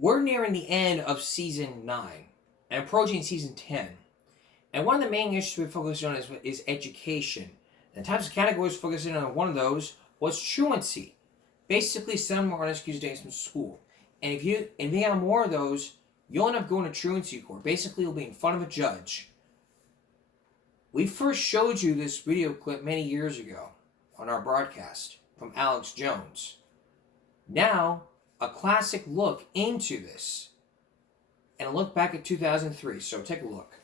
We're nearing the end of season 9 and approaching season 10. And one of the main issues we focused on is education. And the types of categories focusing on one of those was truancy. Basically, some are unexcused days from school. And if you have more of those, you'll end up going to truancy court. Basically, you'll be in front of a judge. We first showed you this video clip many years ago on our broadcast from Alex Jones. Now, a classic look into this, and a look back at 2003. So take a look.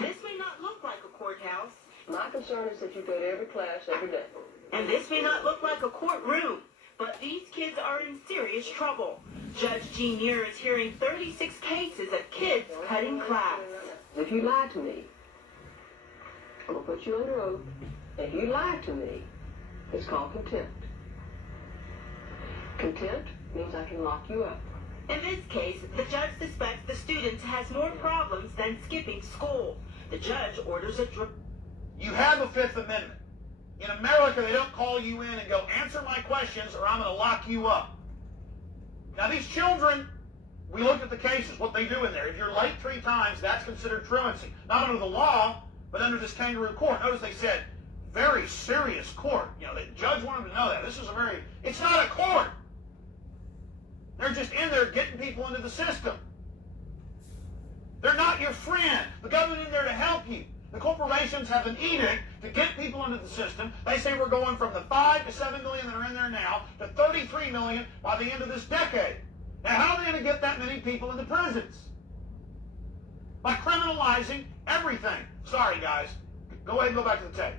This may not look like a courthouse. My concern is that you go to every class every day. And this may not look like a courtroom, but these kids are in serious trouble. Judge Jean Muir is hearing 36 cases of kids cutting class. If you lie to me, I'm going to put you under oath. If you lie to me, it's called contempt. Contempt means I can lock you up. In this case, the judge suspects the student has more problems than skipping school. The judge orders a You have a Fifth Amendment. In America, they don't call you in and go, answer my questions or I'm going to lock you up. Now, these children, we looked at the cases, what they do in there. If you're late 3 times, that's considered truancy. Not under the law, but under this kangaroo court. Notice they said, very serious court. You know, the judge wanted to know that. This is it's not a court. They're just in there getting people into the system. They're not your friend. The government in there to help you. The corporations have an edict to get people into the system. They say we're going from the 5 to 7 million that are in there now to 33 million by the end of this decade. Now, how are they going to get that many people into prisons? By criminalizing everything. Sorry, guys. Go ahead and go back to the tape.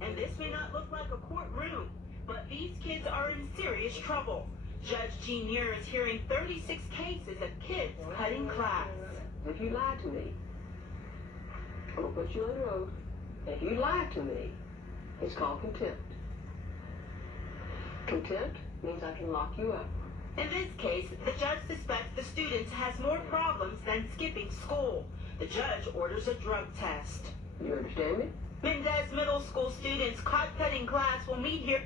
And this may not look like a courtroom, but these kids are in serious trouble. Judge Jean Muir is hearing 36 cases of kids cutting class. If you lie to me, I'm going to put you under oath. If you lie to me, it's called contempt. Contempt means I can lock you up. In this case, the judge suspects the student has more problems than skipping school. The judge orders a drug test. You understand me? Mendez Middle School students caught cutting class will meet here.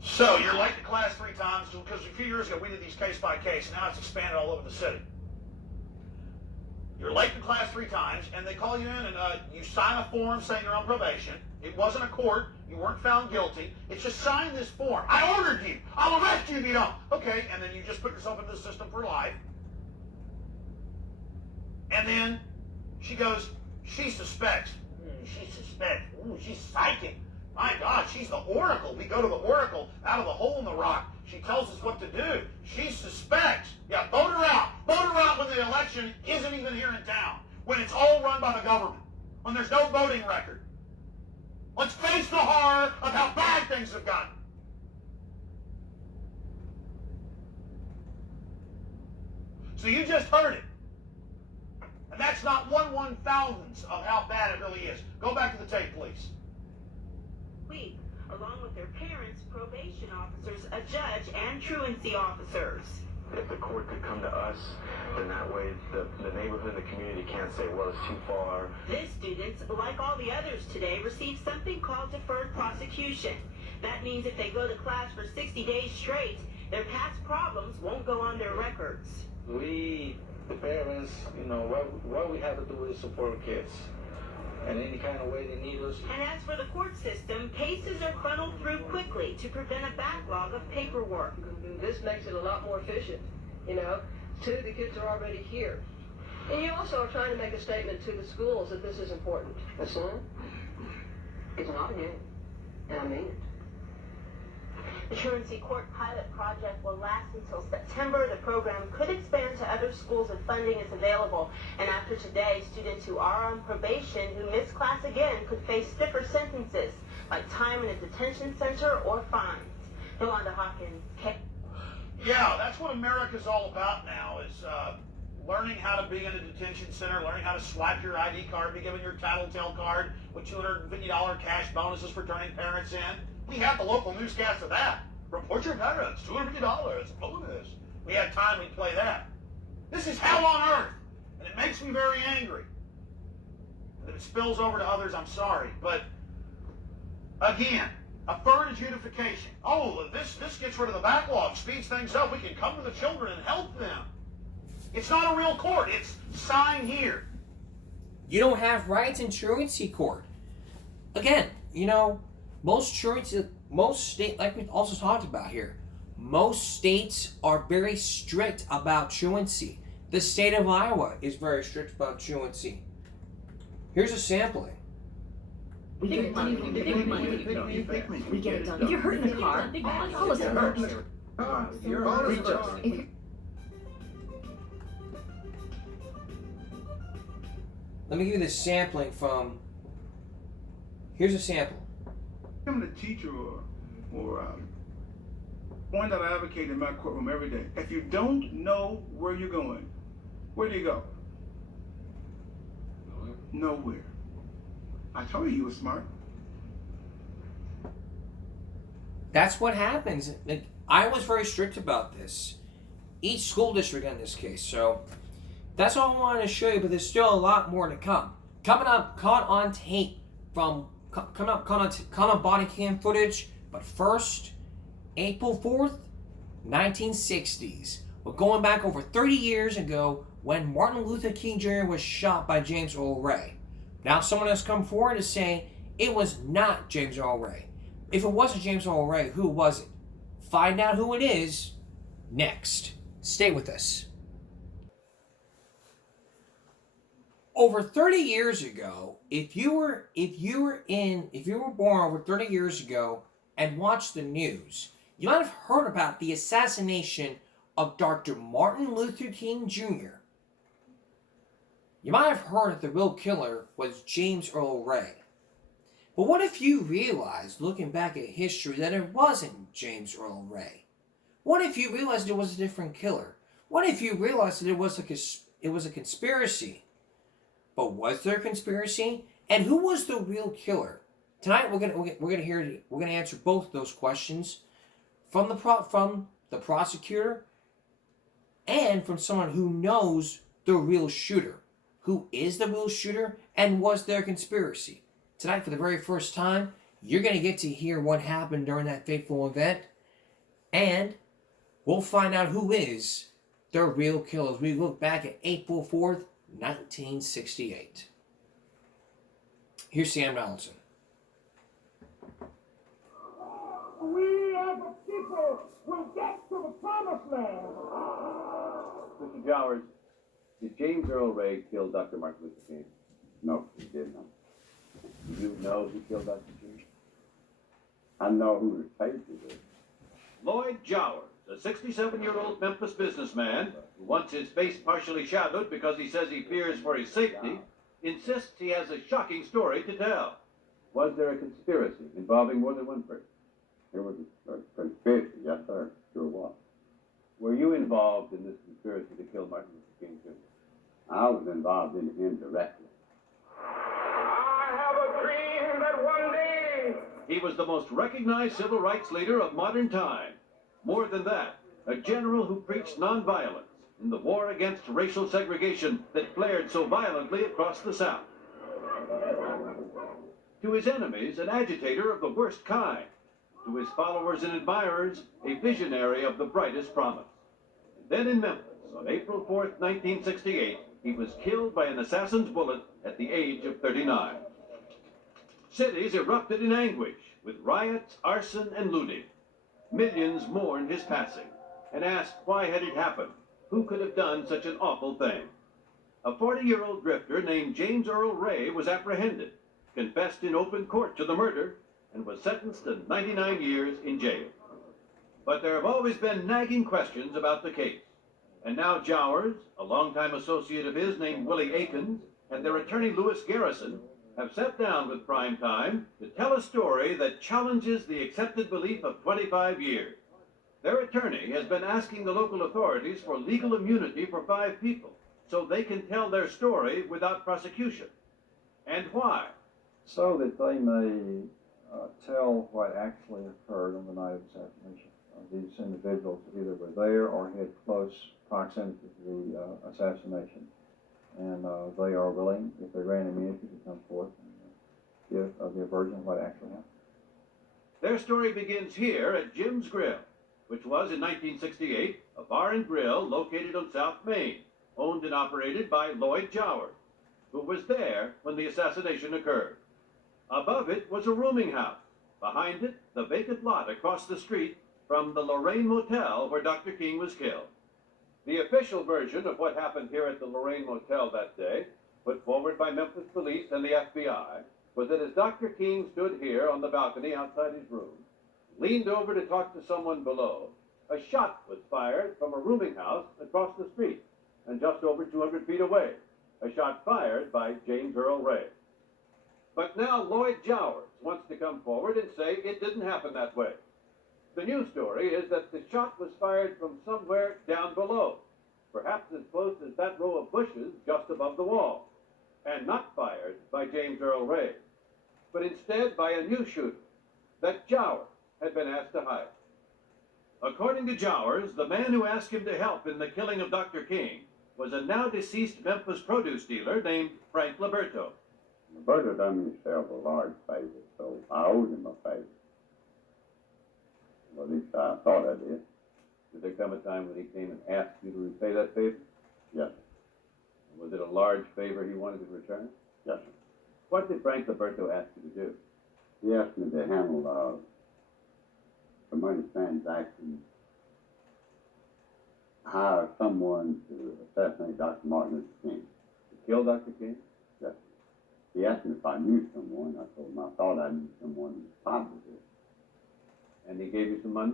So you're late to class 3 times because a few years ago we did these case by case. Now it's expanded all over the city. You're late to class 3 times, and they call you in and you sign a form saying you're on probation. It wasn't a court. You weren't found guilty. It's just sign this form. I ordered you. I'll arrest you if you don't. Okay, and then you just put yourself into the system for life. And then she goes, she suspects. She suspects. Ooh, she's psychic. My God, she's the oracle. We go to the oracle out of the hole in the rock. She tells us what to do. She suspects. Yeah, vote her out. Vote her out when the election isn't even here in town. When it's all run by the government. When there's no voting record. Let's face the horror of how bad things have gotten. So you just heard it. And that's not 1/1000th of how bad it really is. Go back to the tape, please. Week, along with their parents, probation officers, a judge, and truancy officers. If the court could come to us, then that way the neighborhood and the community can't say, well, it's too far. These students, like all the others today, receive something called deferred prosecution. That means if they go to class for 60 days straight, their past problems won't go on their records. We, the parents, what we have to do is support kids. And any kind of way they need us. And as for the court system, cases are funneled through quickly to prevent a backlog of paperwork. This makes it a lot more efficient. 2, the kids are already here. And you also are trying to make a statement to the schools that this is important. Listen, it's not a game. And I mean it. The Truancy Court pilot project will last until September. The program could expand to other schools if funding is available. And after today, students who are on probation who miss class again could face stiffer sentences, like time in a detention center or fines. Yolanda Hawkins. Yeah, that's what America's all about now, is learning how to be in a detention center, learning how to swipe your ID card, be given your tattletale card with $250 cash bonuses for turning parents in. We have the local newscast of that. Report your parents, $250, bonus. We had time, we'd play that. This is hell on earth, and it makes me very angry. If it spills over to others, I'm sorry. But, again, A third adjudication. Oh, this gets rid of the backlog, speeds things up. We can come to the children and help them. It's not a real court. It's sign here. You don't have rights in truancy court. Again, most state, like we also talked about here, most states are very strict about truancy. The state of Iowa is very strict about truancy. Here's a sampling. We get it done. We get it done. If you're hurt in the car, call us first. Let me give you this sampling from. Here's a sample. I'm the teacher or one that I advocate in my courtroom every day. If you don't know where you're going, where do you go? Nowhere. I told you were smart. That's what happens. Like, I was very strict about this. Each school district in this case. So that's all I wanted to show you, but there's still a lot more to come. Coming up, caught on tape from caught on body cam footage. But first, April 4th, 1960s. We're going back over 30 years ago when Martin Luther King Jr. was shot by James Earl Ray. Now someone has come forward to say it was not James Earl Ray. If it wasn't James Earl Ray, who was it? Find out who it is next. Stay with us. Over 30 years ago, if you were born over 30 years ago and watched the news, you might have heard about the assassination of Dr. Martin Luther King Jr. You might have heard that the real killer was James Earl Ray. But what if you realized, looking back at history, that it wasn't James Earl Ray? What if you realized it was a different killer? What if you realized that it was a conspiracy? But was there a conspiracy? And who was the real killer? Tonight we're gonna answer both of those questions from the prosecutor and from someone who knows the real shooter. Who is the real shooter, and was there a conspiracy? Tonight, for the very first time, you're going to get to hear what happened during that fateful event, and we'll find out who is the real killer as we look back at April 4th, 1968. Here's Sam Donaldson. We as a people will get to the promised land. Mr. Jowers, did James Earl Ray kill Dr. Martin Luther King? No, he did not. Do you know who killed Dr. King? I know who replaced it. Lloyd Jowers, a 67-year-old Memphis businessman who wants his face partially shadowed because he says he fears for his safety, insists he has a shocking story to tell. Was there a conspiracy involving more than one person? It was a conspiracy, yes, sir. Sure was. Were you involved in this conspiracy to kill Martin Luther King Jr.? I was involved in it indirectly. I have a dream that one day He was the most recognized civil rights leader of modern time. More than that, a general who preached nonviolence in the war against racial segregation that flared so violently across the South. To his enemies, an agitator of the worst kind. To his followers and admirers, a visionary of the brightest promise. And then in Memphis, on April 4th, 1968, he was killed by an assassin's bullet at the age of 39. Cities erupted in anguish with riots, arson, and looting. Millions mourned his passing and asked why had it happened? Who could have done such an awful thing? A 40-year-old drifter named James Earl Ray was apprehended, confessed in open court to the murder, and was sentenced to 99 years in jail. But there have always been nagging questions about the case. And now Jowers, a longtime associate of his named Willie Akins, and their attorney Louis Garrison have sat down with Prime Time to tell a story that challenges the accepted belief of 25 years. Their attorney has been asking the local authorities for legal immunity for 5 people so they can tell their story without prosecution. And why? So that they may tell what actually occurred on the night of assassination. These individuals either were there or had close proximity to the assassination. And they are willing, if they grant immunity, to come forth and give their version of what actually happened. Their story begins here at Jim's Grill, which was in 1968 a bar and grill located on South Main, owned and operated by Lloyd Jowers, who was there when the assassination occurred. Above it was a rooming house. Behind it, the vacant lot across the street from the Lorraine Motel where Dr. King was killed. The official version of what happened here at the Lorraine Motel that day, put forward by Memphis police and the FBI, was that as Dr. King stood here on the balcony outside his room, leaned over to talk to someone below, a shot was fired from a rooming house across the street and just over 200 feet away, a shot fired by James Earl Ray. But now Lloyd Jowers wants to come forward and say it didn't happen that way. The new story is that the shot was fired from somewhere down below, perhaps as close as that row of bushes just above the wall, and not fired by James Earl Ray, but instead by a new shooter that Jowers had been asked to hire. According to Jowers, the man who asked him to help in the killing of Dr. King was a now deceased Memphis produce dealer named Frank Liberto. Liberto done me several large favors, so I owed him a favor. Well, at least I thought I did. Did there come a time when he came and asked you to repay that favor? Yes, And was it a large favor he wanted in return? sir. Yes, sir. What did Frank Liberto ask you to do? He asked me to handle the money transaction, hire someone to assassinate Dr. Martin Luther King. To kill Dr. King? Yes, sir. He asked me if I knew someone. I told him I thought I knew someone responsible. And he gave you some money?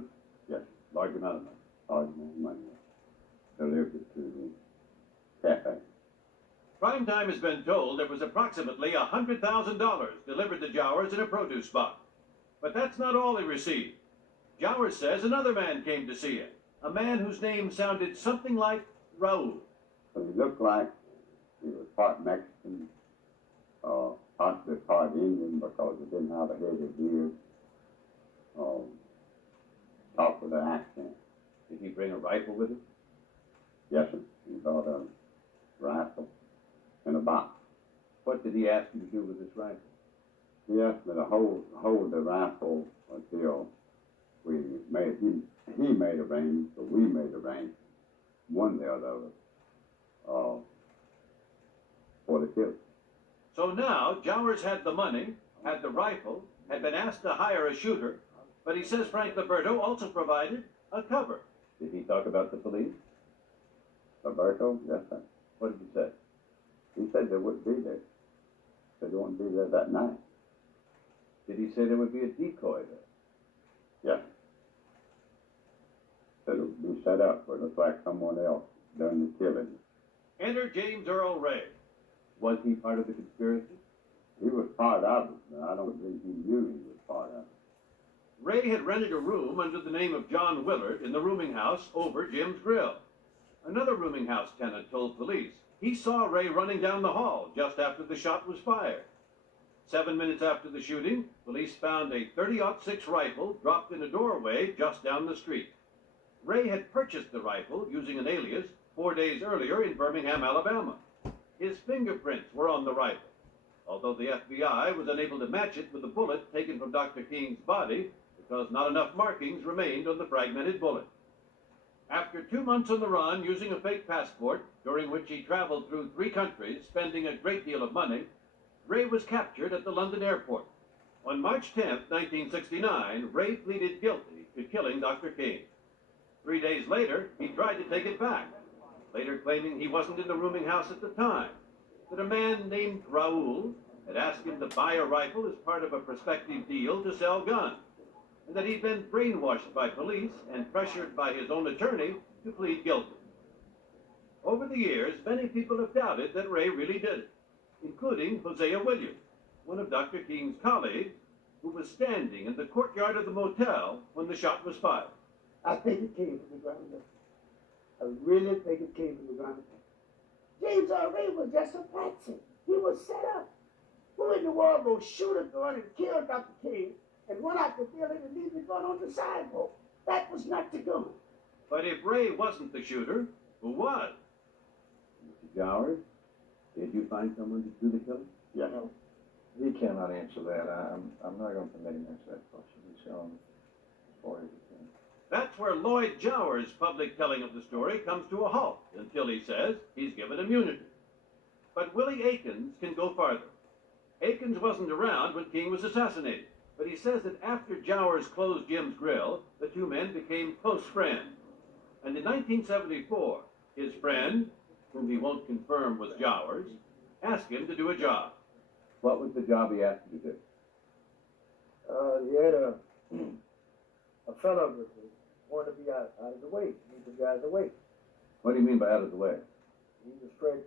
Yes, Large amount of money. large amount of money. Delivered it to the cafe. Primetime has been told there was approximately $100,000 delivered to Jowers in a produce box. But that's not all he received. Jowers says another man came to see him, a man whose name sounded something like Raul. So he looked like he was part Mexican, possibly part Indian because he didn't have a headed beard. Talked with an accent. Did he bring a rifle with him? Yes, sir. He brought a rifle in a box. What did he ask you to do with this rifle? He asked me to hold the rifle until we made, he made arrangements, or we made arrangements, one way or the other, for the kill. So now Jowers had the money, had the rifle, had been asked to hire a shooter, but he says Frank Liberto also provided a cover. Did he talk about the police? Roberto? Yes, sir. What did he say? He said they wouldn't be there. Said they wouldn't be there that night. Did he say there would be a decoy there? Yes. Said it would be set up where it looked like someone else done the killing. Enter James Earl Ray. Was he part of the conspiracy? He was part of it, but I don't think he knew he was part of it. Ray had rented a room under the name of John Willard in the rooming house over Jim's Grill. Another rooming house tenant told police he saw Ray running down the hall just after the shot was fired. 7 minutes after the shooting, police found a .30-06 rifle dropped in a doorway just down the street. Ray had purchased the rifle using an alias 4 days earlier in Birmingham, Alabama. His fingerprints were on the rifle, although the FBI was unable to match it with the bullet taken from Dr. King's body because not enough markings remained on the fragmented bullet. After 2 months on the run using a fake passport, during which he traveled through 3 countries, spending a great deal of money, Ray was captured at the London airport. On March 10, 1969, Ray pleaded guilty to killing Dr. King. 3 days later, he tried to take it back, later claiming he wasn't in the rooming house at the time, that a man named Raul had asked him to buy a rifle as part of a prospective deal to sell guns, and that he'd been brainwashed by police and pressured by his own attorney to plead guilty. Over the years, many people have doubted that Ray really did it, including Hosea Williams, one of Dr. King's colleagues, who was standing in the courtyard of the motel when the shot was fired. I think it came from the ground up. I really think it came from the ground up. James R. Ray was just a patsy. He was set up. Who in the world will shoot a gun and kill Dr. King and run out the building and leave the gun on the sidewalk? That was not the gun. But if Ray wasn't the shooter, who was? Mr. Jowers, did you find someone to do the killing? Yes. No. He cannot answer that. I'm not going to permit him to answer that question. He's gone as far as he can. That's where Lloyd Jowers' public telling of the story comes to a halt until he says he's given immunity. But Willie Akins can go farther. Akins wasn't around when King was assassinated, but he says that after Jowers closed Jim's Grill, the two men became close friends. And in 1974, his friend, whom he won't confirm was Jowers, asked him to do a job. What was the job he asked you to do? He had a fellow that wanted to be out of the way. He needed to be out of the way. What do you mean by out of the way? He was afraid,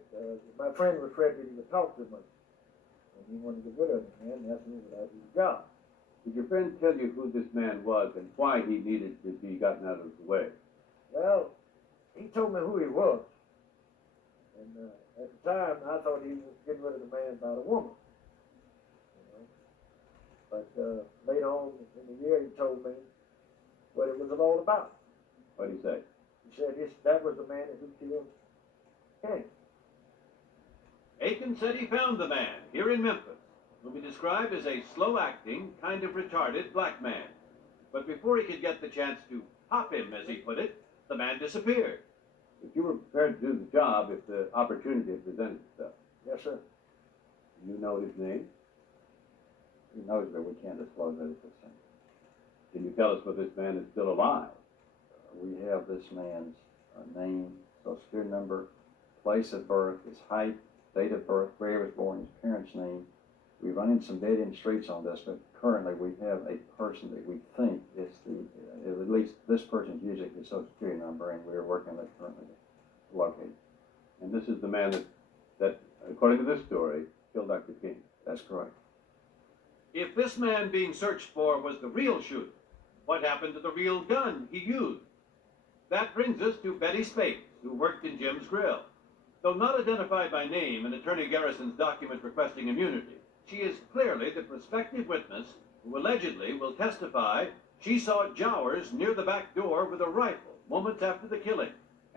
my friend was afraid that he would talk too much. And he wanted to get rid of him, and that's when he would do the job. Did your friend tell you who this man was and why he needed to be gotten out of the way? Well, he told me who he was. And at the time, I thought he was getting rid of the man by the woman. You know? But later on in the year, he told me what it was all about. What did he say? He said that was the man who killed King. Akins said he found the man here in Memphis, whom he described as a slow-acting, kind of retarded black man. But before he could get the chance to pop him, as he put it, the man disappeared. But you were prepared to do the job if the opportunity had presented itself. Yes, sir. Do you know his name? He knows that we can't disclose it at this time. Can you tell us whether this man is still alive? We have this man's name, social security number, place of birth, his height, date of birth, where he was born, his parents' name. We run into some dead-end streets on this, but currently we have a person that we think is at least this person's using his social security number, and we're working on it currently to locate. And this is the man that, according to this story, killed Dr. King. That's correct. If this man being searched for was the real shooter, what happened to the real gun he used? That brings us to Betty Spates, who worked in Jim's Grill. Though not identified by name in Attorney Garrison's document requesting immunity, she is clearly the prospective witness who allegedly will testify she saw Jowers near the back door with a rifle moments after the killing,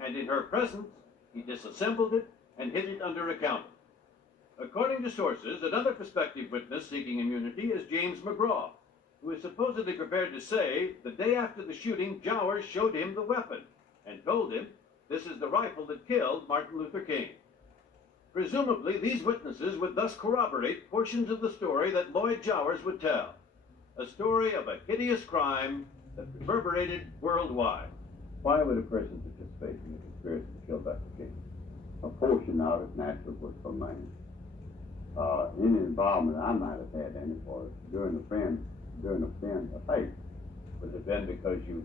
and in her presence, he disassembled it and hid it under a counter. According to sources, another prospective witness seeking immunity is James McGraw, who is supposedly prepared to say the day after the shooting, Jowers showed him the weapon and told him this is the rifle that killed Martin Luther King. Presumably, these witnesses would thus corroborate portions of the story that Lloyd Jowers would tell, a story of a hideous crime that reverberated worldwide. Why would a person participate in the conspiracy to kill Dr. King? A portion of it naturally was for money. Any involvement I might have had in it was during a friend of faith. Was it then because you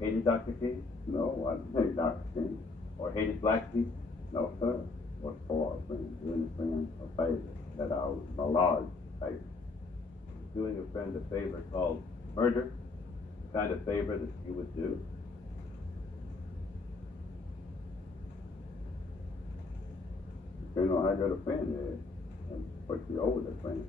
hated Dr. King? No, I didn't hate Dr. King. Or hated black people? No, sir. Was for a friend, doing a friend a favor that I was a large favor. Doing a friend a favor called murder? The kind of favor that you would do? Depending on how good a friend is and what you owe the friend.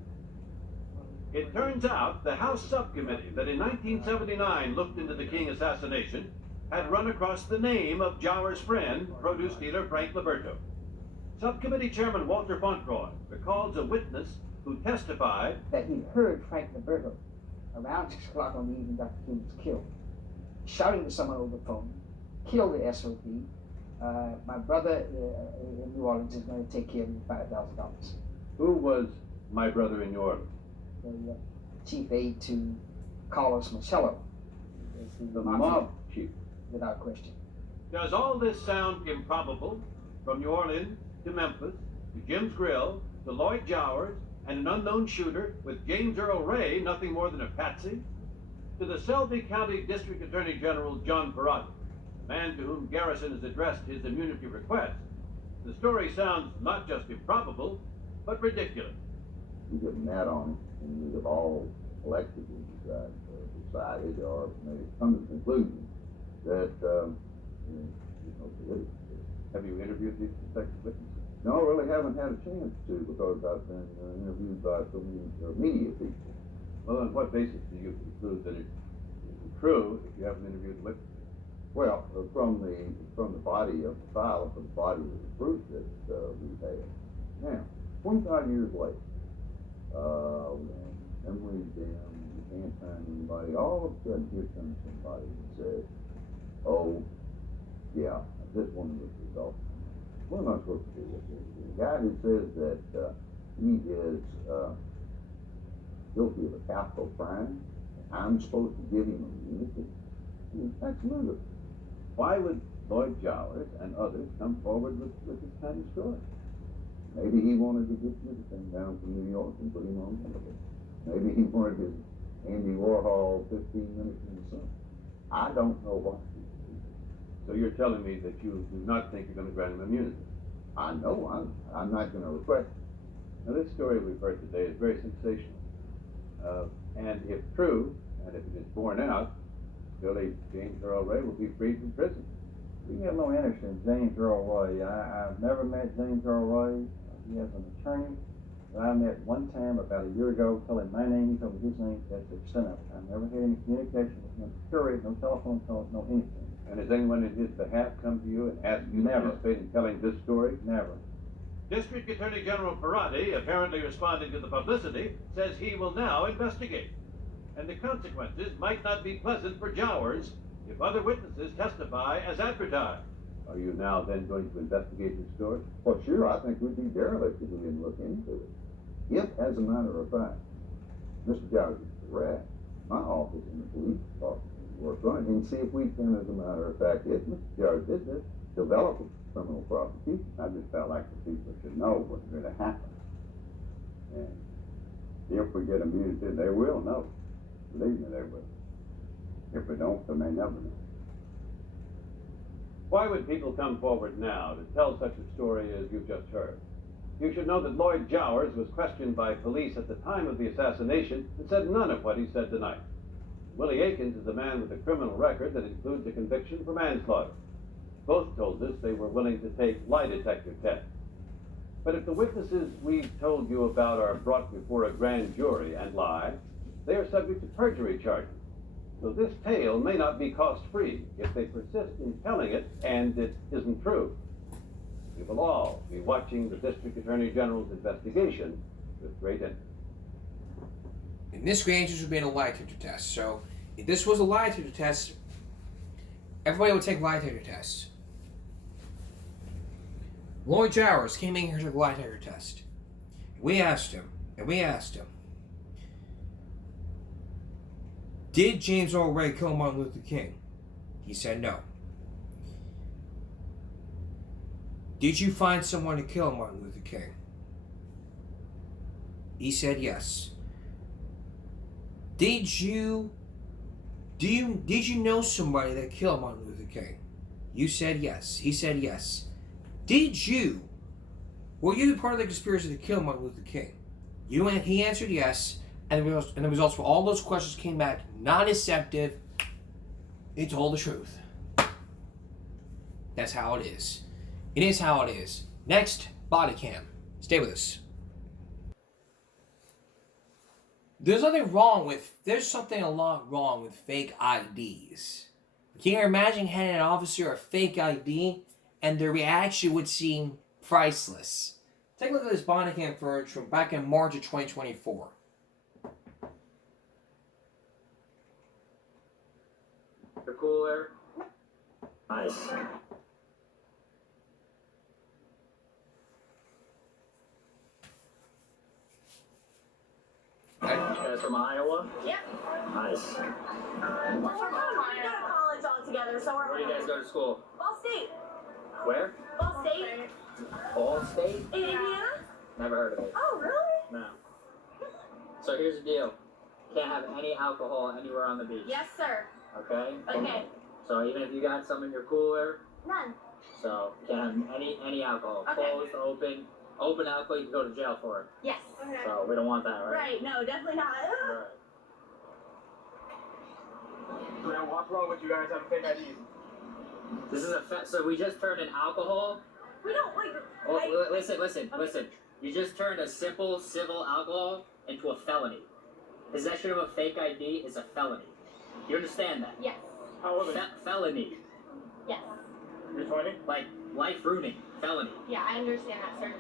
It turns out the House subcommittee that in 1979 looked into the King assassination had run across the name of Jowers' friend, produce dealer Frank Liberto. Subcommittee Chairman Walter Fontroy recalls a witness who testified that he heard Frank Liberto around 6 o'clock on the evening Dr. King was killed, shouting to someone over the phone, kill the SOB. My brother in New Orleans is going to take care of you $5,000. Who was my brother in New Orleans? The chief aide to Carlos Marcello. The mob chief. Without question. Does all this sound improbable? From New Orleans to Memphis, to Jim's Grill, to Lloyd Jowers, and an unknown shooter with James Earl Ray, nothing more than a patsy, to the Selby County District Attorney General John Perrotti, the man to whom Garrison has addressed his immunity request. The story sounds not just improbable, but ridiculous. You get mad on it, and we have all collectively decided or maybe come to the conclusion that, Have you interviewed these suspected witnesses? No, I really haven't had a chance to because I've been interviewed by so many media people. Well, on what basis do you conclude that it's true if you haven't interviewed the witnesses? Well, from the body of the file, from the body of the proof that we've had. Now, 25 years later, Memory dim, you can't find anybody. All of a sudden, here comes somebody and says, oh, yeah, this one was result. What am I supposed to do with this? The guy who says that he is guilty of a capital crime, I'm supposed to give him immunity? That's ludicrous. Why would Lloyd Jowers and others come forward with this kind of story? Maybe he wanted to get Jefferson down from New York and put him on television. Maybe he wanted his Andy Warhol 15 minutes in the sun. I don't know what. So you're telling me that you do not think you're going to grant him immunity? I know I'm not going to request it. Now, this story we've heard today is very sensational. And if true, and if it is borne out, surely James Earl Ray will be freed from prison. We have no interest in James Earl Ray. I've never met James Earl Ray. He has an attorney that I met one time about a year ago, told him my name, he told me his name, that's the extent of it. I've never had any communication with him, period, no telephone calls, no anything. And has anyone in his behalf come to you and asked you to participate in telling this story? Never. District Attorney General Parati, apparently responding to the publicity, says he will now investigate. And the consequences might not be pleasant for Jowers if other witnesses testify as advertised. Are you now then going to investigate this story? Well, sure, I think we'd be derelict if we didn't look into it. If, as a matter of fact, Mr. Jowers is correct, my office and the police department work on it and see if we can, as a matter of fact, if Mr. Jowers did this, develop a criminal prosecution. I just felt like the people should know what's going to happen. And if we get immunity, they will know. Believe me, they will. If we don't, they may never know. Why would people come forward now to tell such a story as you've just heard? You should know that Lloyd Jowers was questioned by police at the time of the assassination and said none of what he said tonight. Willie Akins is a man with a criminal record that includes a conviction for manslaughter. Both told us they were willing to take lie detector tests. But if the witnesses we've told you about are brought before a grand jury and lie, they are subject to perjury charges. So this tale may not be cost-free if they persist in telling it and it isn't true. We will all be watching the District Attorney General's investigation with great interest. In this grand jury would be a lie detector test. So if this was a lie detector test, everybody would take lie detector tests. Lloyd Jowers came in here to take a lie detector test. We asked him, did James Earl Ray kill Martin Luther King? He said no. Did you find someone to kill Martin Luther King? He said yes. Did you know somebody that killed Martin Luther King? You said yes. He said yes. Were you part of the conspiracy to kill Martin Luther King? He answered yes, and the results for all those questions came back non-deceptive. He told the truth. That's how it is. It is how it is. Next, body cam. Stay with us. There's something a lot wrong with fake IDs. Can you imagine handing an officer a fake ID and their reaction would seem priceless? Take a look at this body cam footage from back in March of 2024. The cooler. Nice. You guys from Iowa? Yep. Nice. We're from Iowa. We go to college all together, so we're. Where do you guys go to school? Ball State. Where? Ball State. Ball State? In Indiana? Never heard of it. Oh, really? No. So here's the deal. Can't have any alcohol anywhere on the beach. Yes, sir. Okay? Okay. So even if you got some in your cooler, None. so can't have any alcohol. Okay. Closed, open alcohol, you can go to jail for it. Yes. Okay. So we don't want that, right? Right. No, definitely not. Right. So now what's wrong with you guys having fake IDs? This is so we just turned an alcohol. We don't like. Oh, listen. You just turned a simple civil alcohol into a felony. Possession of a fake ID is a felony. You understand that? Yes. How old are you? Felony. Yes. You're 20? Like life ruining. Felony. Yeah, I understand that, sir.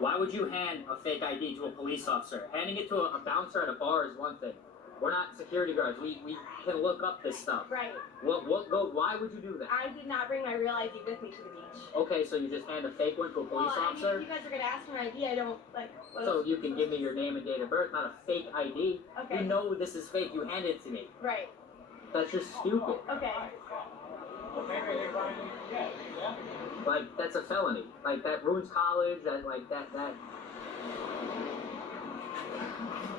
Why would you hand a fake ID to a police officer? Handing it to a bouncer at a bar is one thing. We're not security guards. We can look up this stuff. Right. Why would you do that? I did not bring my real ID with me to the beach. Okay, so you just hand a fake one to a police officer? I mean, if you guys are gonna ask for an ID, I don't like. So you can give me your name and date of birth, not a fake ID. Okay. You know this is fake. You hand it to me. Right. That's just stupid. Okay. Like, that's a felony. Like, that ruins college. That.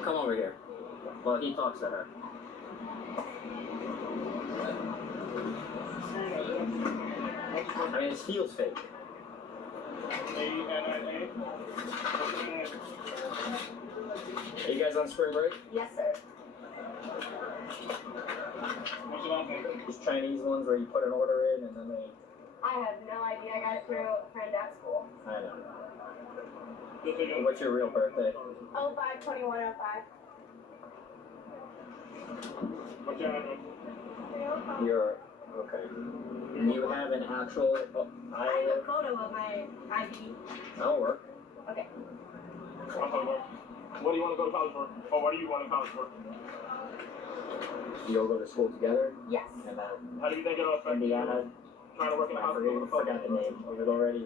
Come over here. Well, he talks to her. I mean, it feels fake. Are you guys on spring break? Yes, sir. These Chinese ones where you put an order in and then they... I have no idea. I got it through a friend at school. I know. What's your real birthday? 05/21/05. What's your address? You're... Okay. You have an actual... I have a photo of my ID. That'll work. Okay. What do you want to go to college for? Or what do you want to college for? You'll go to school together? Yes. And then How do you think it'll affect Indiana... trying to work in the I hospital? forgot the name of it already.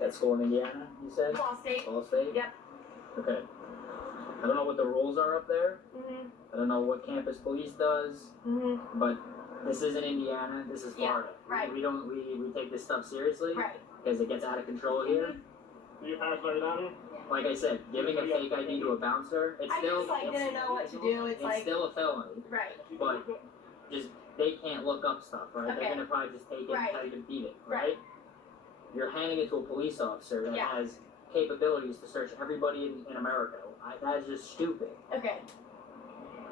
That school in Indiana, you said? Ball State. Ball State? Yep. Okay. I don't know what the rules are up there. Mhm. I don't know what campus police does. Mhm. But this isn't Indiana. This is Florida. Yeah, right. We don't. We take this stuff seriously. Right. Because it gets out of control here. Do your parents let you down here? Like I said, giving a fake ID to a bouncer, it's I still. just didn't know what to do. It's like still a felony. right. But just they can't look up stuff, right? Okay. They're gonna probably just take it Right. and tell you to beat it, Right. right? You're handing it to a police officer that Yeah. has capabilities to search everybody in America. That is just stupid. Okay.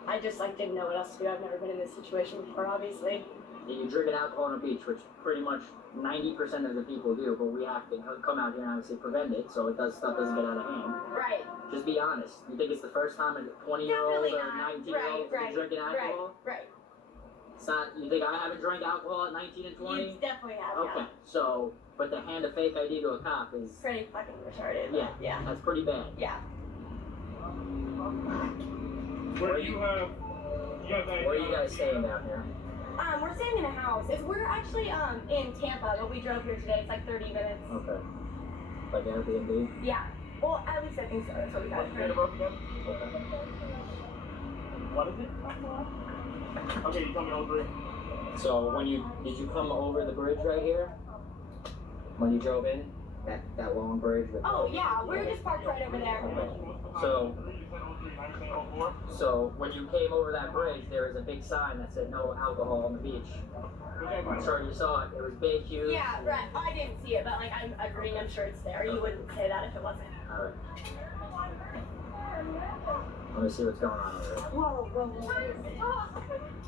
I just didn't know what else to do. I've never been in this situation before, obviously. You drinking alcohol on the beach, which pretty much 90% of the people do, but we have to come out here and obviously prevent it so stuff doesn't get out of hand. Right. Just be honest. You think it's the first time a 20-year-old Definitely or not. 19-year-old Right. is drinking alcohol? Right. It's not. You think I haven't drank alcohol at 19 and 20? You definitely have. Okay, Yeah. so, but to hand a fake ID to a cop is... Pretty fucking retarded. Yeah, Yeah. that's pretty bad. Yeah. Where do you have... Where are you guys staying down here? We're staying in a house. We're actually in Tampa, but we drove here today. It's like 30 minutes. Okay. Like Airbnb? Yeah. Well, at least I think so. That's what we got. What's your birth again? What is it? Okay, you told me 03. So did you come over the bridge right here? When you drove in? That long bridge with Oh, yeah. We're just parked right over there. So when you came over that bridge, there was a big sign that said no alcohol on the beach. I'm sure you saw it. It was big, huge. Yeah, right. I didn't see it, but I'm agreeing. I'm sure it's there. You wouldn't say that if it wasn't. All right. Let me see what's going on over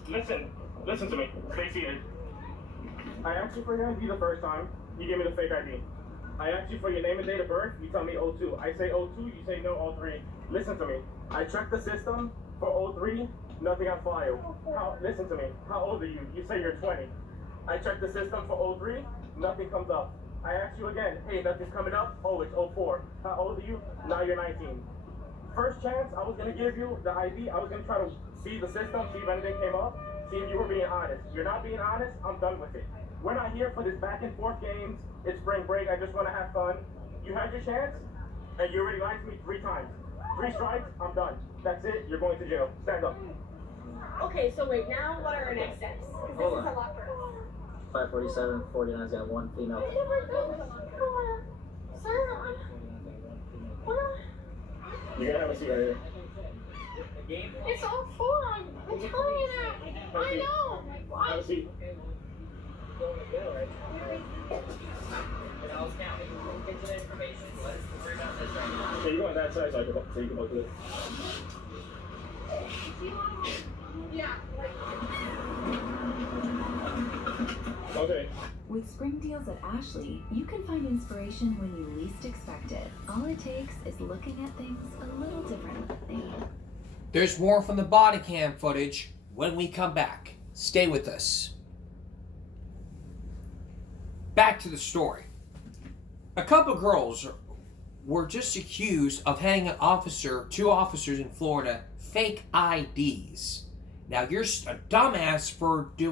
there. Listen to me. Stay seated. I asked you for your ID the first time. You gave me the fake ID. I asked you for your name and date of birth. You tell me 02. I say 02. You say no 03. Listen to me. I checked the system for 03. Nothing on file. Listen to me. How old are you? You say you're 20. I checked the system for 03. Nothing comes up. I asked you again. Hey, nothing's coming up. Oh, it's 04. How old are you? Now you're 19. First chance, I was going to give you the ID. I was going to try to see the system, see if anything came up, see if you were being honest. You're not being honest. I'm done with it. We're not here for this back and forth games. It's spring break. I just want to have fun. You had your chance, and you already lied to me 3 times. 3 strikes, I'm done. That's it. You're going to jail. Stand up. Okay, so wait, now what are our next steps? Because this is a lot for us. 547, 49's got one female. Sir, You're going to have a seat right here. it's all fun. I'm telling you that. I know. Have a seat. Okay, you go on that side so you can look good. Yeah. Okay. With spring deals at Ashley, you can find inspiration when you least expect it. All it takes is looking at things a little differently. There's more from the body cam footage when we come back. Stay with us. Back to the story. A couple girls were just accused of handing two officers in Florida, fake IDs. Now you're a dumbass for if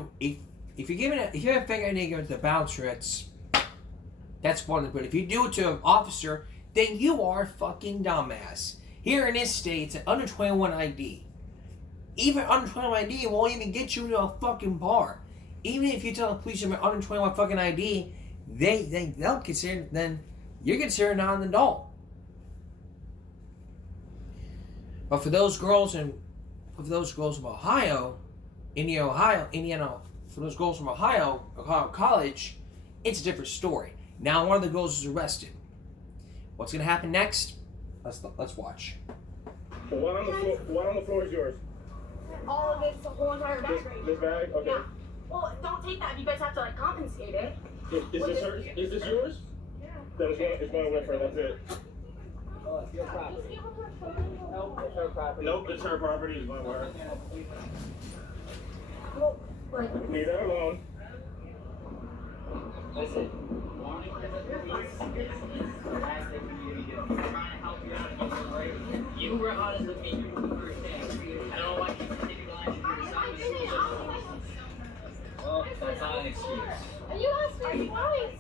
you have a fake ID to the bouncer, that's one. But if you do it to an officer, then you are a fucking dumbass. Here in this state, it's an under 21 ID. Even under 21 ID won't even get you to a fucking bar. Even if you tell the police you're under 21 fucking ID, they'll consider, then you're considered not an adult. But for those girls from Ohio, for those girls from Ohio College, it's a different story. Now one of the girls is arrested. What's gonna happen next? Let's watch. What on the floor is yours? All of it's the whole entire bag right here. This bag? Okay. Yeah. Well, don't take that. You guys have to like confiscate it. Is this hers? Is this yours? Yeah. Then it's going with her. That's it. Oh, it's your property. Nope, it's her property. Nope, it's her property. It's going with her. Well, leave that alone. Listen. You were honest with me. You understand. I don't want you to continue to lie to yourself. Well, that's not an excuse. You asked me twice.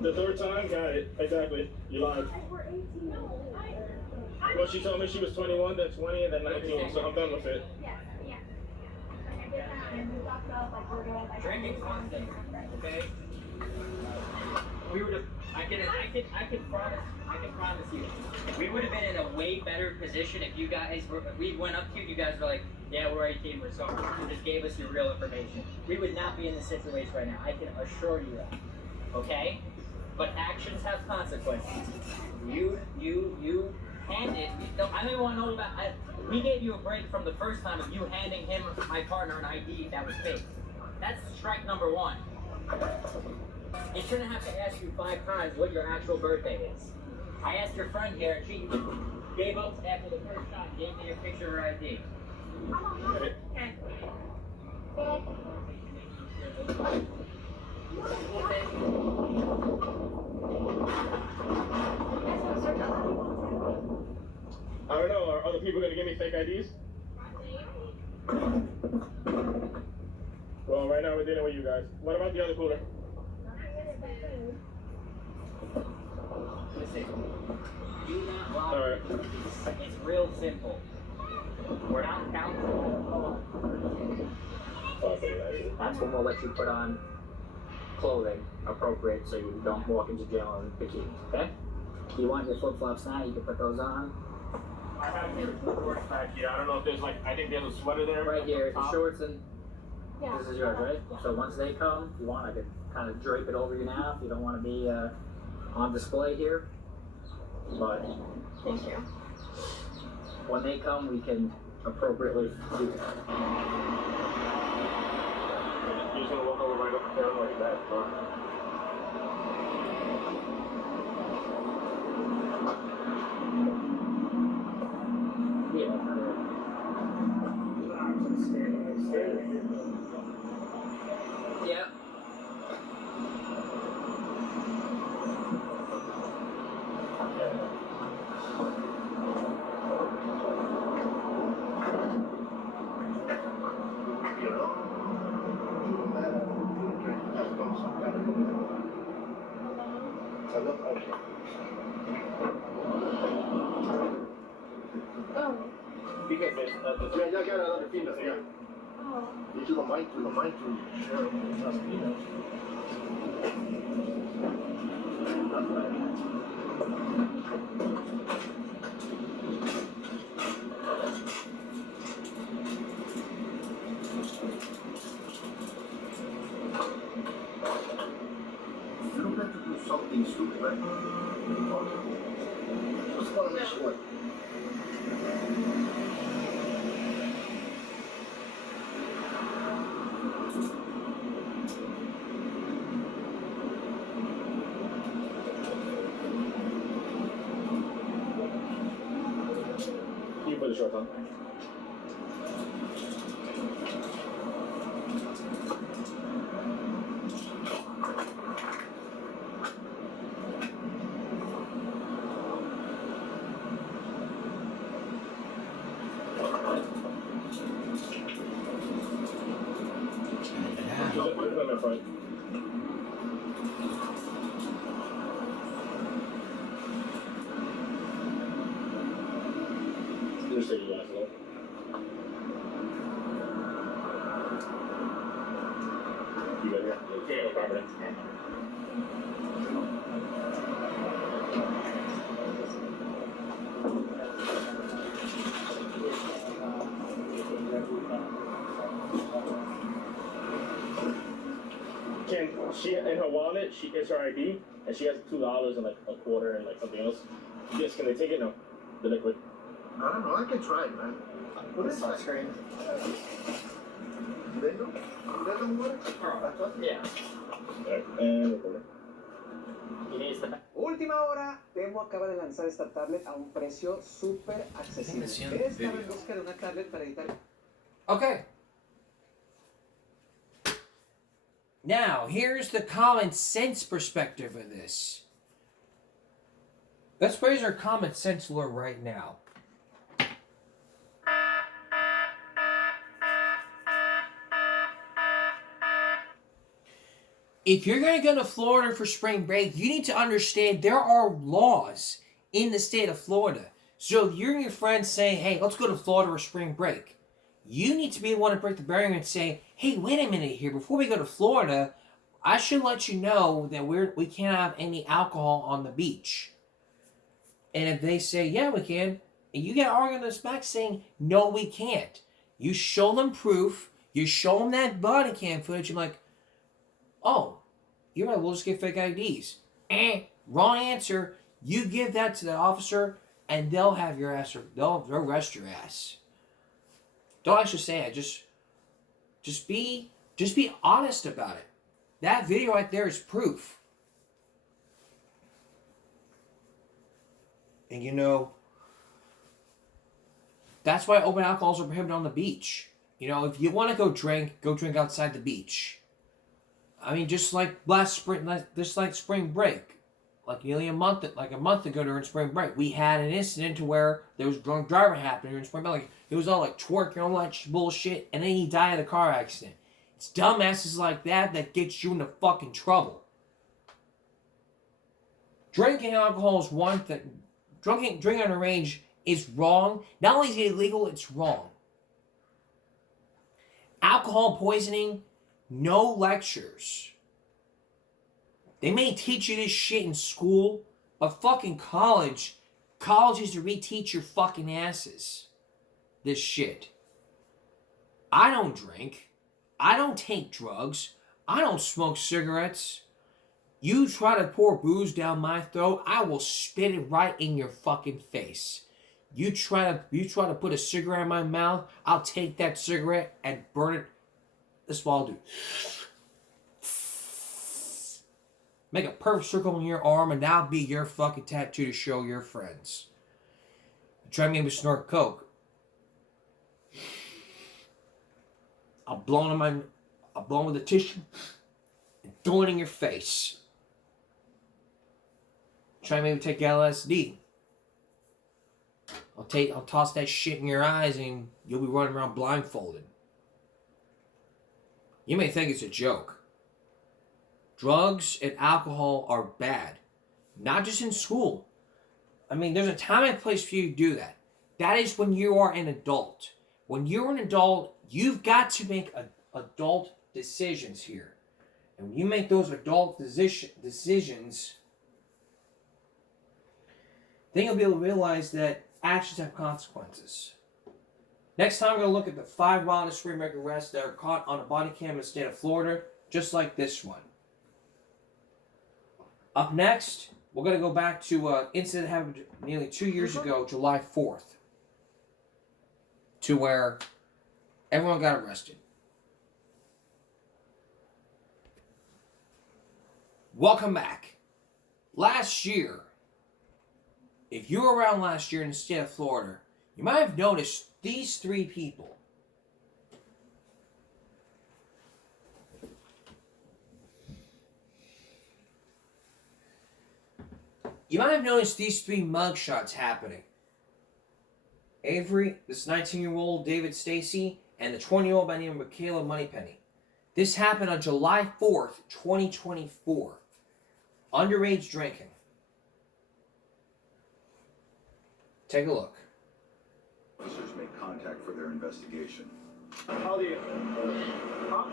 The third time? Got it. Exactly. You lied. Well, she told me she was 21, then 20, and then 19, so I'm done with it. Drinking's one thing, okay? We would have. I can promise you, we would have been in a way better position if you guys were. We went up to you. You guys were like, "Yeah, we're 18. We're sorry." You just gave us your real information. We would not be in this situation right now. I can assure you that. Okay? But actions have consequences. You handed. I don't even want to know about. We gave you a break from the first time of you handing him, my partner, an ID that was fake. That's strike number one. You shouldn't have to ask you 5 times what your actual birthday is. I asked your friend here, and she gave up after the first shot and gave me a picture of her ID. Okay. I don't know. Are other people going to give me fake IDs? Well, right now we're dealing with you guys. What about the other cooler? Listen, do not lie. All right. It's real simple. We're not counsel. That's when we'll let you put on clothing appropriate so you don't walk into jail in a bikini, okay? If you want your flip-flops now, you can put those on. I have your shorts back here. I don't know if there's I think there's a sweater there. Right here, the shorts and this is yours, right? So once they come, if you want, I could kind of drape it over you now if you don't want to be on display here. But thank you. When they come, we can appropriately do that. You're just gonna walk over right up there like that, bro. Yeah. I got another female, yeah. You don't mind to share with us, females. You don't have to do something stupid, right? What's going on this way? You put the shorts on. front. Just say you guys hello. You got here? Yeah, no problem. Can she in her wallet? She is her ID, and she has $2 and like a quarter and like something else. Yes, can they take it? No, the liquid. I don't know. I can try it, man. What is that? Screen. They know. That don't work. Yeah. Alright, and recorder. Última hora, Temu acaba de lanzar esta tablet a un precio súper accesible. ¿Eres en busca de una tablet para editar? Okay. Now, here's the common sense perspective of this. Let's praise our common sense lord right now. If you're going to go to Florida for spring break, you need to understand there are laws in the state of Florida. So if you're and your friends saying, hey, let's go to Florida for spring break, you need to be the one to break the barrier and say, hey, wait a minute here. Before we go to Florida, I should let you know that we can't have any alcohol on the beach. And if they say, yeah, we can, and you get arguing this back saying, no, we can't. You show them proof. You show them that body cam footage. You're like, oh, you're right, we'll just get fake IDs. Wrong answer. You give that to the officer, and they'll have your ass, or they'll arrest your ass. Don't actually say it. Just be honest about it. That video right there is proof. And you know, that's why open alcohols are prohibited on the beach. You know, if you want to go drink outside the beach. I mean, just like spring break, like nearly a month ago during spring break, we had an incident to where there was a drunk driver happening during spring break. Like, it was all like twerking, all that bullshit, and then he died in a car accident. It's dumbasses like that gets you into fucking trouble. Drinking alcohol is one thing. Drinking on a range is wrong. Not only is it illegal, it's wrong. Alcohol poisoning. No lectures. They may teach you this shit in school, but fucking college is to reteach your fucking asses this shit. I don't drink. I don't take drugs. I don't smoke cigarettes. You try to pour booze down my throat, I will spit it right in your fucking face. You try to put a cigarette in my mouth, I'll take that cigarette and burn it. That's what I'll do. Make a perfect circle on your arm, and that'll be your fucking tattoo to show your friends. Try me with snort coke. I'll blow it with a tissue and throw it in your face. Try maybe take LSD. I'll toss that shit in your eyes, and you'll be running around blindfolded. You may think it's a joke. Drugs and alcohol are bad. Not just in school. I mean, there's a time and place for you to do that. That is when you are an adult. When you're an adult, you've got to make adult decisions here. And when you make those adult decisions, then you'll be able to realize that actions have consequences. Next time, we're going to look at the 5 wildest spring break arrests that are caught on a body cam in the state of Florida, just like this one. Up next, we're going to go back to an incident that happened nearly 2 years ago, July 4th, to where everyone got arrested. Welcome back. Last year, if you were around last year in the state of Florida, you might have noticed these 3 people. You might have noticed these 3 mugshots happening. Avery, this 19-year-old David Stacy, and the 20-year-old by the name of Michaela Moneypenny. This happened on July 4th, 2024. Underage drinking. Take a look. Officers make contact for their investigation. How old are you? Huh?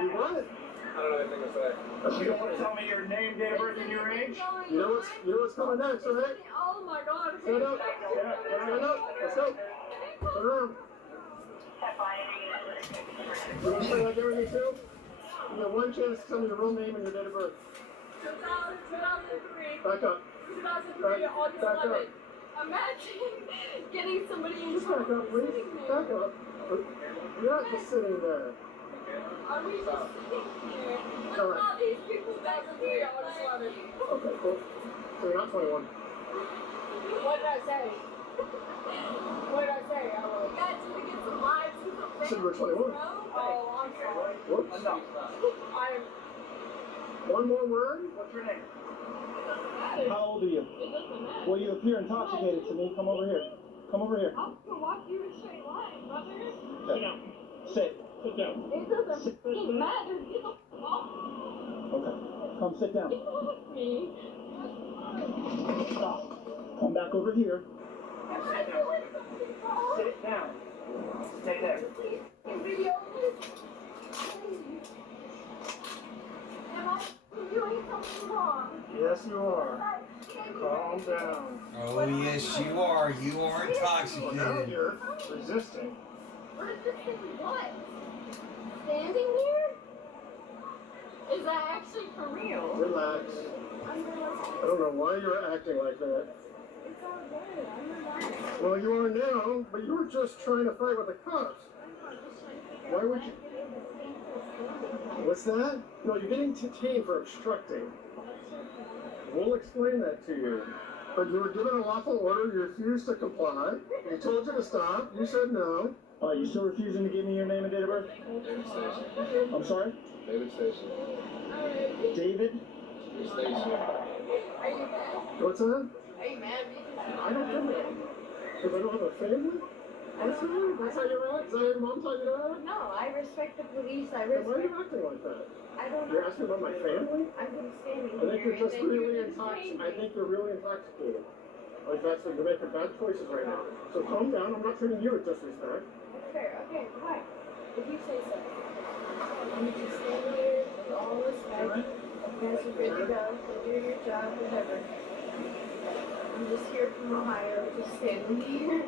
You what? I don't know anything to say. You don't want to tell me your name, date of birth, and your age? You know what's coming next, right? Oh my god. Stand up. Stand up. Let's go. Turn around. You want to say like everything too? You have one chance to tell me your real name and your date of birth. 2003. Back up. 2003, August 11th. Imagine getting somebody in Just back up, please. Back up. You're not just sitting there. Are we just sitting here? Look at all these people back here, August 11th. Okay, cool. So you're not 21. What did I say? What did I say? Guys, did we get some lives and some You said you were 21. Oh, I'm sorry. Whoops. I'm... One more word. What's your name? How old are you? Well, you appear intoxicated to me. Come over here. Come over here. I'm gonna walk you in a straight line, brother. Sit down. Sit. Sit down. It doesn't fucking matter. Get the fuck off. Okay. Come sit down. Get off me. Stop. Come back over here. I'm not doing something wrong. Sit down. Stay there. Please, video this. Am I doing something wrong? Yes, you are. Calm down. Oh, yes, you are. You are Well, now intoxicated. you're resisting. Resisting what? Standing here? Is that actually for real? Relax. I'm relaxed. I don't know why you're acting like that. It's all good. I'm relaxed. Well, you are now, but you were just trying to fight with the cops. Why would you? What's that? No, you're getting detained for obstructing. We'll explain that to you. But you were given a lawful order, you refused to comply. We told you to stop, you said no. You still refusing to give me your name and date of birth? David Station. I'm sorry? David Station. David? Station. Are you mad? What's that? Are you mad because I don't know. Because I don't have a family? That's right. That's how you act? Is that how your mom taught you to act? No, I respect the police. I Then why are you respect... acting like that? I don't know. You're asking about my family? I'm just standing I think here you're just and then really you're intoxicated. entertaining I think you're really intoxicated. Like that's what you're making bad choices right now. So calm down. I'm not treating you with disrespect. That's fair. Okay, fine. If you say so. I'm just standing here with all respect. You guys are good to go. Go do your job, whatever. I'm just here from Ohio, just standing here.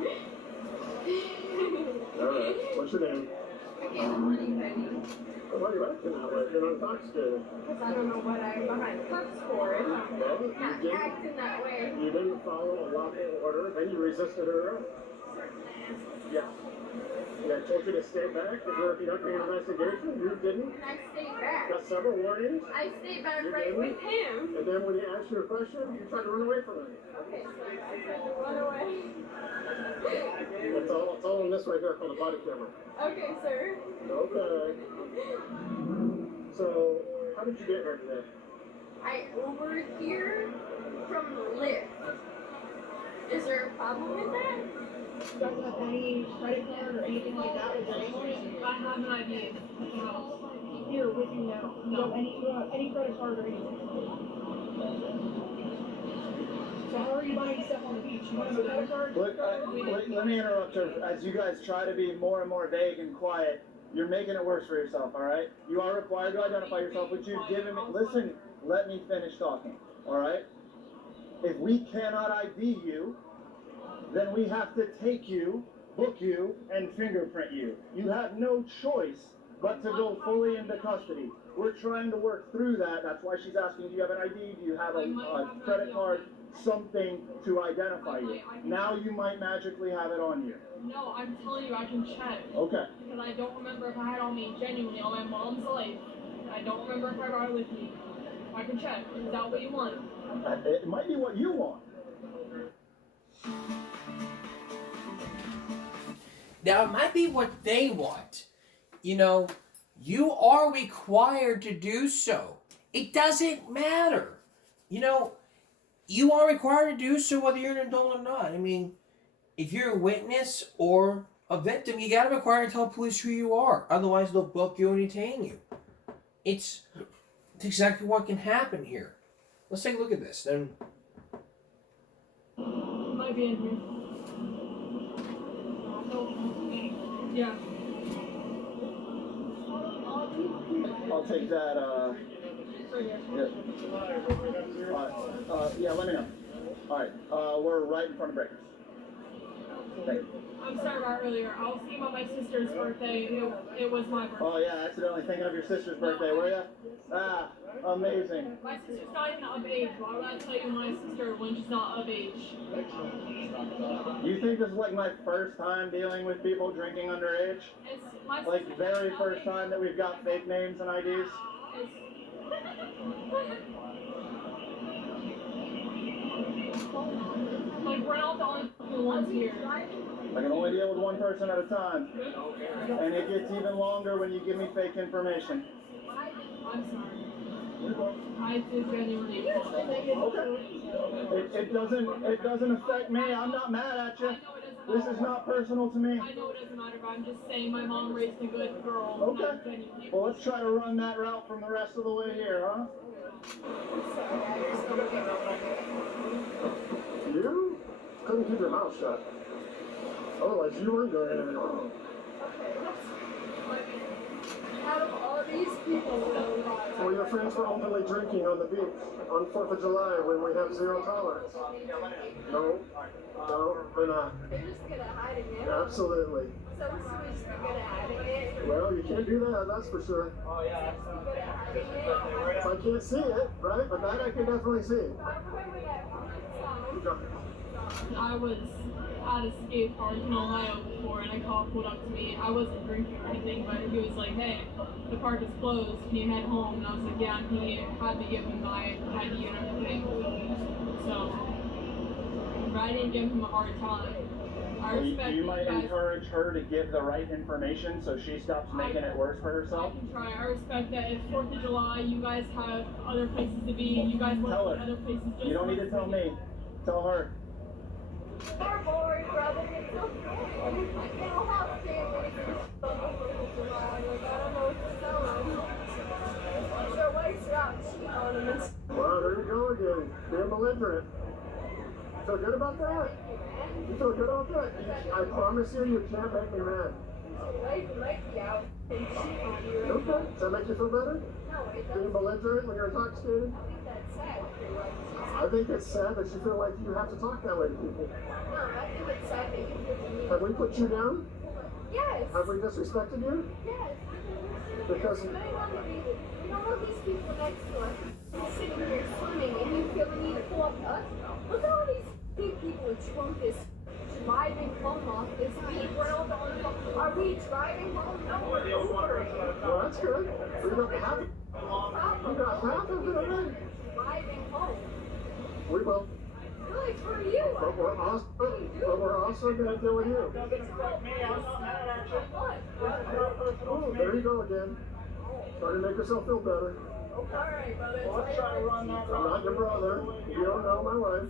Alright. What's your name? Why are you acting that way? You're not intoxicated. Because I don't know what I'm behind the cuffs for if I'm Well, you not didn't- acting that way. You didn't follow a lawful order, then you resisted her arrest. Yes. Yeah, I told you to stay back if you're conducting an investigation. You didn't. And I stayed back. Got several warnings. I stayed back You right didn't. with him. And then when he asked you a question, you tried to run away from him. Okay, so I tried to run away. It's all in this right here called a body camera. Okay, sir. Okay. So, how did you get here today? I Ubered here from Lyft. Is there a problem with that? You guys have any credit card or anything like that with your name on it? I have an ID. Here with you now. No, any credit card or anything. So how are you buying stuff on the beach? You want a credit card? Let me interrupt her. As you guys try to be more and more vague and quiet, you're making it worse for yourself, all right? You are required to identify yourself, which you've given me. Listen, let me finish talking, all right? If we cannot ID you, then we have to take you, book you, and fingerprint you. You have no choice but to go fully into custody. We're trying to work through that. That's why she's asking, do you have an ID? Do you have a credit card? Something to identify you. Now you might magically have it on you. No, I'm telling you, I can check. Okay. Because I don't remember if I had on me genuinely on my mom's life. I don't remember if I brought it with me. I can check. Is that what you want? It might be what you want. Now, it might be what they want. You know, you are required to do so. It doesn't matter. You know, you are required to do so whether you're an adult or not. I mean, if you're a witness or a victim, you gotta be required to tell police who you are. Otherwise, they'll book you and detain you. It's exactly what can happen here. Let's take a look at this. Then. Might be in here. Yeah. I'll take that, yeah. Yeah, let me know. Alright, we're right in front of Breakers. Thank you. I'm sorry about earlier. I was thinking about my sister's birthday. It was my birthday. Oh yeah, accidentally thinking of your sister's birthday, were ya? Ah, amazing. My sister's not even of age. Why would I tell you my sister when she's not of age? You think this is like my first time dealing with people drinking underage? It's my Like sister's very not first of time that we've got fake names and IDs? Like, we're not the only ones here. I can only deal with one person at a time. And it gets even longer when you give me fake information. I'm sorry. I just genuinely. It doesn't affect me. I'm not mad at you. This is not personal to me. I know it doesn't matter, but I'm just saying my mom raised a good girl. Okay. Well, let's try to run that route from the rest of the way here, huh? You couldn't keep your mouth shut. Otherwise, you weren't doing anything wrong. Out of all these people, Well, your friends were openly drinking on the beach on 4th of July when we have zero tolerance. No, we're not. they're just good at hiding it. Absolutely. So we're just good at hiding it. Well, you can't do that, that's for sure. Good at hiding it. If I can't see it, right? But that I can definitely see. I remember that one time. I was at a skate park in Ohio before, and a cop pulled up to me. I wasn't drinking or anything, but he was like, "Hey, the park is closed. Can you head home?" And I was like, "Yeah." And he had me give him my ID and everything. So, but I didn't give him a hard time. I respect You might guys. encourage her to give the right information so she stops making it worse for I herself. can try. I respect that. It's 4th of July. You guys have other places to be. You guys want Tell to her. other places. Just You don't need to tell me. Tell her. Poor boy, brother, it's so I don't have families. Like, I don't know what to tell them. Their wives are out cheating on them. Well, there you go again. Being belligerent. Feel good about that? You feel good about that? I promise you can't make me mad. Your wife might be out and cheat on you. Right? Okay. Does that make you feel better? No, it Being doesn't. belligerent when you're intoxicated? I think that's sad if your wife cheats. I think it's sad that you feel like you have to talk that way to people. No, I think it's sad that you feel the need. Have we put you down? Yes. Have we disrespected you? Yes. Because You don't want to be the, you don't know these people next to us. You're sitting here swimming and you feel the need to pull up to us. Look at all these big people with drunkus driving home off this beach. Are we driving home? No, we're Ubering. well, that's good. We got half. We got half of it already. Driving home. We will. Really, for you. But we're also going to deal with you. Oh, there you go again. Try to make yourself feel better. Alright, brother. Let's try to run that. I'm not your brother. You don't know my wife.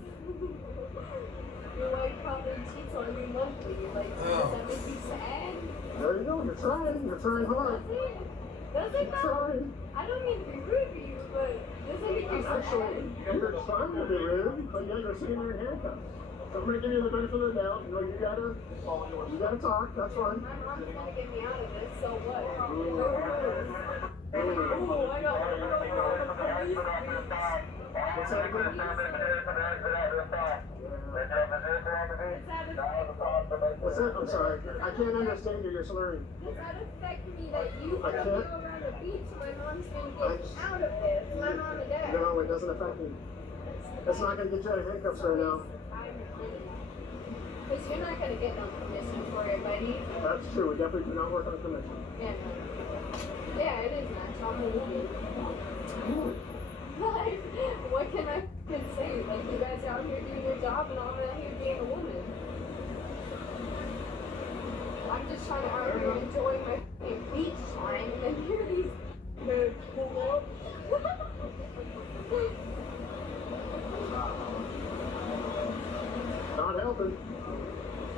Your wife probably cheats on you monthly. Like, does that make you sad? There you go. You're trying. You're trying hard. Does it You're though? trying. I don't mean to be rude to you, but does it make you sad? Actually, you're trying to be rude, but yet you're sitting there in handcuffs. So I'm going to give you the benefit of the doubt. You gotta talk. That's fine. My mom's gonna get me out of this, so what? Ooh, I got police. What's that again? What's that? I'm sorry. I can't understand you. You're slurring. Does that affect me that you I feel can't. around the beach? My mom's gonna get me out of this. My mom and dad. No, it doesn't affect me. It's not going to get you out of handcuffs right now. Because you're not gonna get no commission for it, buddy. That's true. We definitely do not work on commission. Yeah, yeah, it is not. I'm a woman. Like, what can I say? Like, you guys out here doing your job and I'm out here being a woman. I'm just trying to out here enjoy my fucking beach time and then hear these nerds pull up. Not helping.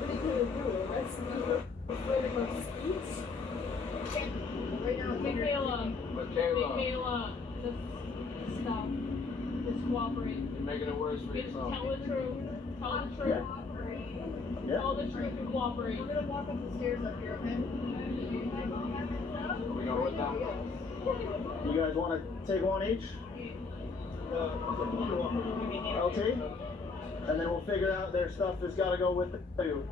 What are you gonna do? Arrest me for afraid of mosquitoes? Michaela, just stop. Just cooperate. You're making it worse for Just yourself. tell the truth. Tell the truth. Yeah. Tell the truth and cooperate. We're gonna walk up the stairs up here, okay? We go with them. You guys want to take one each? LT? And then we'll figure out their stuff that's got to go with the two.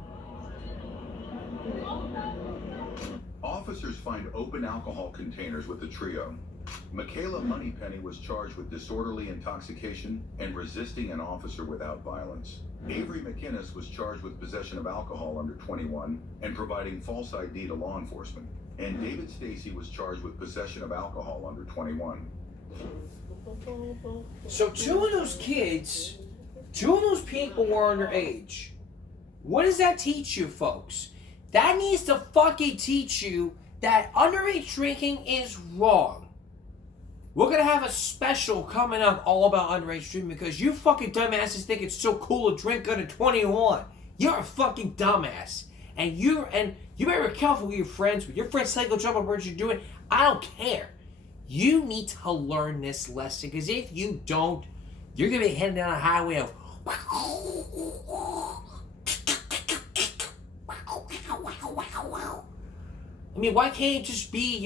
Officers find open alcohol containers with the trio. Michaela Moneypenny was charged with disorderly intoxication and resisting an officer without violence. Avery McInnes was charged with possession of alcohol under 21 and providing false ID to law enforcement. And David Stacy was charged with possession of alcohol under 21. So two of those people were underage. What does that teach you, folks? That needs to fucking teach you that underage drinking is wrong. We're gonna have a special coming up all about underage drinking because you fucking dumbasses think it's so cool to drink under 21. You're a fucking dumbass. And you better be careful with your friends. With your friends tell you go jump on what you're doing, I don't care. You need to learn this lesson because if you don't, you're gonna be heading down a highway of I mean, why can't it just be,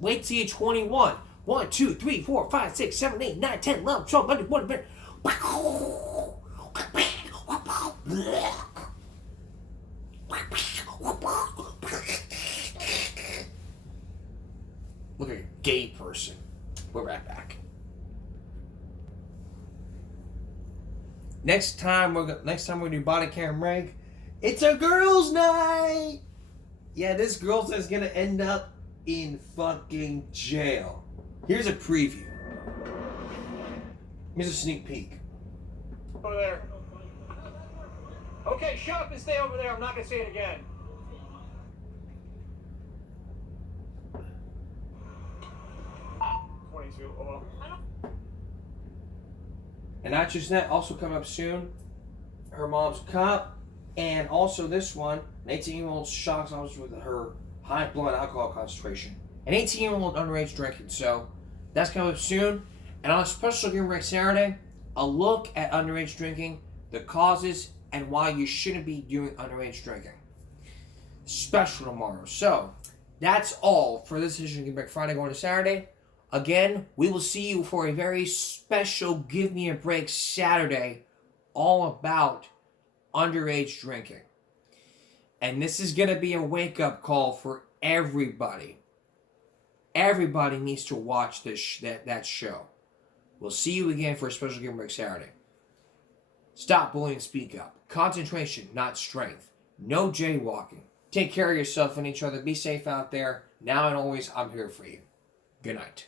wait till you're 21. 1, 2, 3, 4, 5, 6, 7, 8, 9, 10, 11, 12, 100, 100. Look at a gay person. We're right back. Next time we're gonna do body cam rank. It's a girls' night. Yeah, this girl's is gonna end up in fucking jail. Here's a preview. Here's a sneak peek. Over there. Okay, shut up and stay over there. I'm not gonna say it again. And not just that, also coming up soon, her mom's cop, and also this one, an 18-year-old shocks officer with her high blood alcohol concentration. An 18-year-old underage drinking. So that's coming up soon. And on a special Game Break Saturday, a look at underage drinking, the causes, and why you shouldn't be doing underage drinking. Special tomorrow. So that's all for this edition of Game Break Friday going to Saturday. Again, we will see you for a very special Give Me a Break Saturday all about underage drinking. And this is going to be a wake-up call for everybody. Everybody needs to watch that show. We'll see you again for a special Give Me a Break Saturday. Stop bullying, speak up. Concentration, not strength. No jaywalking. Take care of yourself and each other. Be safe out there. Now and always, I'm here for you. Good night.